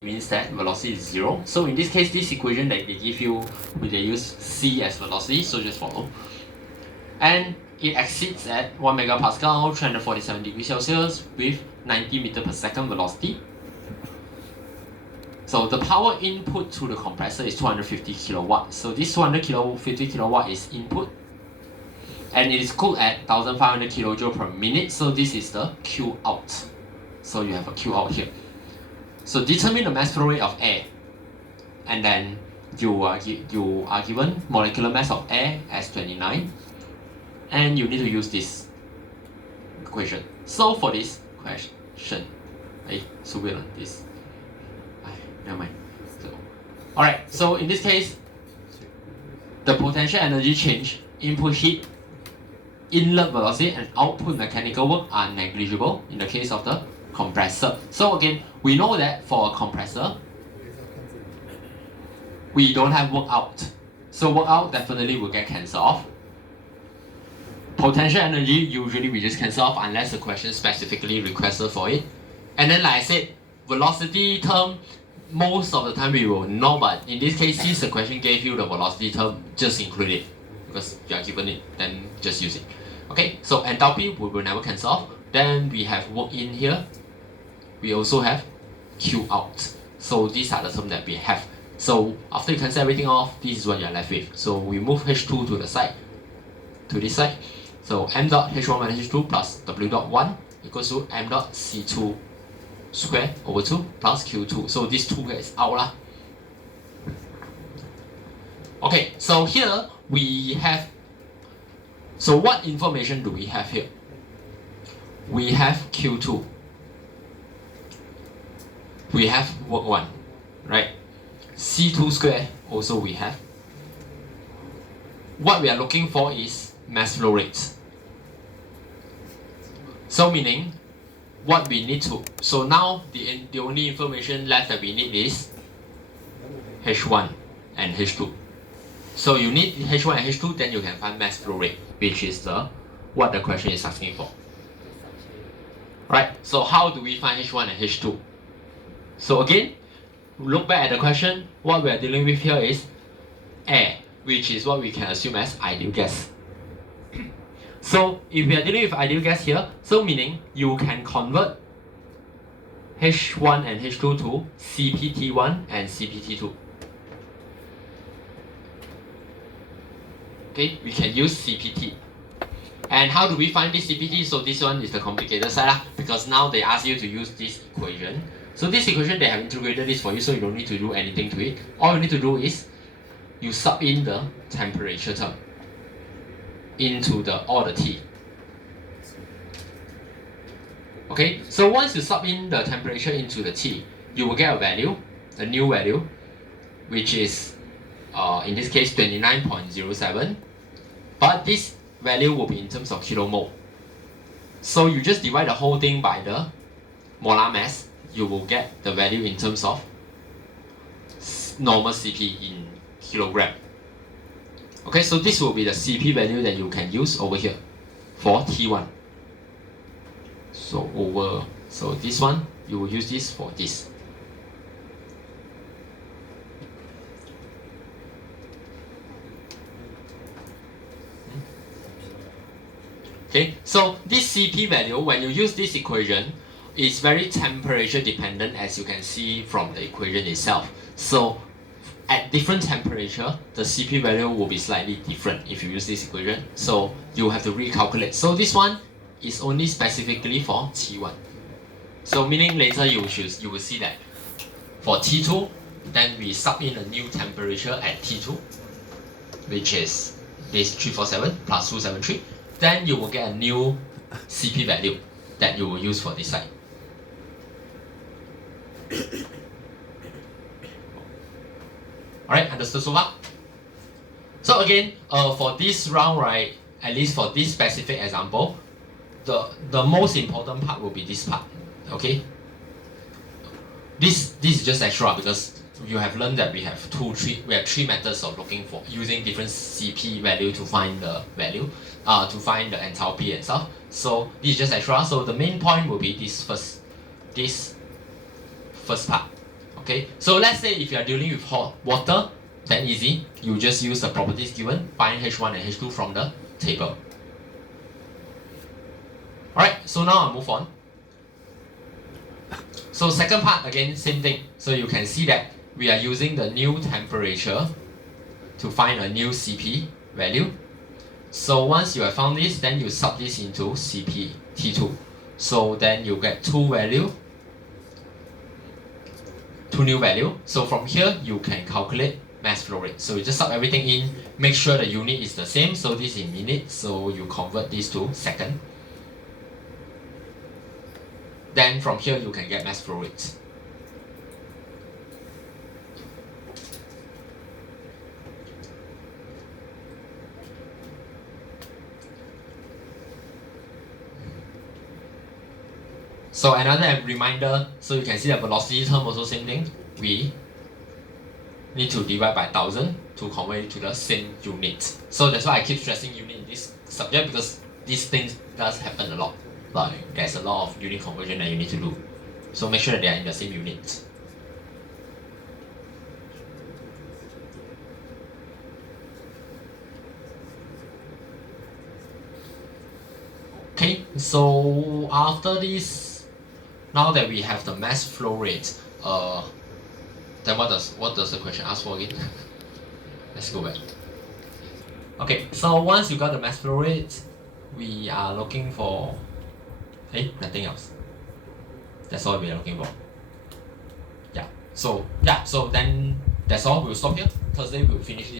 means that velocity is 0. So in this case, this equation that they give you, they use c as velocity, so just follow. And it exceeds at 1 megapascal, 347 degrees Celsius with 90 meter per second velocity. So the power input to the compressor is 250 kilowatt. So this 250 kilowatt is input, and it is cooled at 1500 kilojoule per minute. So this is the Q out. So you have a Q out here. So determine the mass flow rate of air, and then you are given molecular mass of air as 29, and you need to use this equation. So for this question, so we'll this. Never mind. So, alright, so in this case, the potential energy change, input heat, inlet velocity, and output mechanical work are negligible in the case of the compressor. So again, we know that for a compressor, we don't have work out. So work out definitely will get cancelled off. Potential energy, usually we just cancel off unless the question specifically requested for it. And then like I said, velocity term, most of the time we will know, but in this case, since the question gave you the velocity term, just include it because you are given it, then just use it. Okay, so enthalpy we will never cancel off. Then we have work in here. We also have Q out. So these are the terms that we have. So after you cancel everything off, this is what you're left with. So we move H2 to the side, to this side. So m dot H1 minus H2 plus W dot 1 equals to m dot C2 square over 2 plus Q2. So this 2 is out lah. Okay, so here we have, so what information do we have here? We have Q2. We have work 1, right? C2 square also we have. What we are looking for is mass flow rates. So meaning, what we need to, so now the only information left that we need is H1 and H2. So you need H1 and H2, then you can find mass flow rate, which is what the question is asking for. Right, so how do we find H1 and H2? So again, look back at the question, what we are dealing with here is air, which is what we can assume as ideal gas. So if we are dealing with ideal gas here, so meaning you can convert H1 and H2 to CPT1 and CPT2. Okay, we can use CPT. And how do we find this CPT? So this one is the complicated side because now they ask you to use this equation. So this equation, they have integrated this for you, so you don't need to do anything to it. All you need to do is you sub in the temperature term into all the T. Okay, so once you sub in the temperature into the T, you will get a value, a new value, which is in this case 29.07. But this value will be in terms of kilomole. So you just divide the whole thing by the molar mass, you will get the value in terms of normal CP in kilogram. Okay, so this will be the CP value that you can use over here for T1. So this one, you will use this for this. Okay, so this CP value, when you use this equation, is very temperature dependent, as you can see from the equation itself. So at different temperature, the CP value will be slightly different if you use this equation. So you have to recalculate. So this one is only specifically for T1. So meaning later you will see that for T2, then we sub in a new temperature at T2, which is this 347 plus 273. Then you will get a new CP value that you will use for this side. Alright, understood so far? So again, for this round, right, at least for this specific example, the most important part will be this part. Okay? This is just extra because you have learned that we have three methods of looking for using different CP value to find the value, to find the enthalpy and stuff. So this is just extra. So the main point will be this first part. Okay, so let's say if you are dealing with hot water, then easy. You just use the properties given, find H1 and H2 from the table. Alright, so now I'll move on. So second part, again, same thing. So you can see that we are using the new temperature to find a new CP value. So once you have found this, then you sub this into CP T2. So then you get two new value. So from here, you can calculate mass flow rate. So you just sub everything in, make sure the unit is the same. So this is in minutes, so you convert this to second. Then from here, you can get mass flow rate. So another reminder, so you can see the velocity term also same thing. We need to divide by 1000 to convert it to the same unit. So that's why I keep stressing unit in this subject, because these things does happen a lot. Like there's a lot of unit conversion that you need to do. So make sure that they are in the same unit. Okay, so after this, now that we have the mass flow rate, then what does the question ask for again? Let's go back. Okay, so once you got the mass flow rate, we are looking for nothing else. That's all we are looking for. So then that's all. We'll stop here. Thursday we'll finish this.